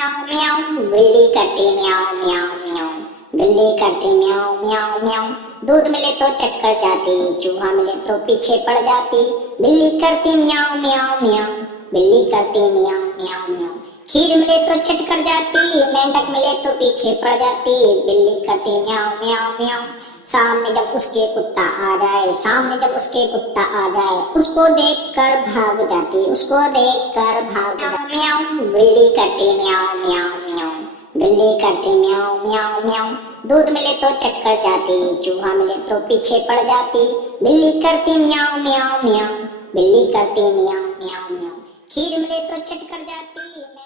म्याऊ म्याऊ बिल्ली करती म्याऊ म्याऊ म्याऊ। बिल्ली करती म्याऊ म्याऊ म्याऊ। दूध मिले तो चक्कर जाती, चूहा मिले तो पीछे पड़ जाती। बिल्ली करती म्याऊ म्याऊ म्याऊ। बिल्ली करती म्याऊ म्याऊ म्याऊ। खीर मिले तो चट कर जाती, मेंढक मिले तो पीछे पड़ जाती। बिल्ली करती म्याऊ म्याऊ म्याऊ। सामने जब उसके कुत्ता आ जाए, सामने जब उसके कुत्ता आ जाए, उसको देखकर भाग जाती, उसको देखकर भाग जाती। म्याऊ बिल्ली करती म्याऊ म्याऊ म्याऊ। बिल्ली करती म्याऊ म्याऊ म्याऊ। दूध मिले तो चक्कर जाती, चूहा मिले तो पीछे पड़ जाती। बिल्ली करती म्याऊ म्याऊ म्याऊ। बिल्ली करती म्याऊ म्याऊ म्याऊ। खीर मिले तो चट कर जाती।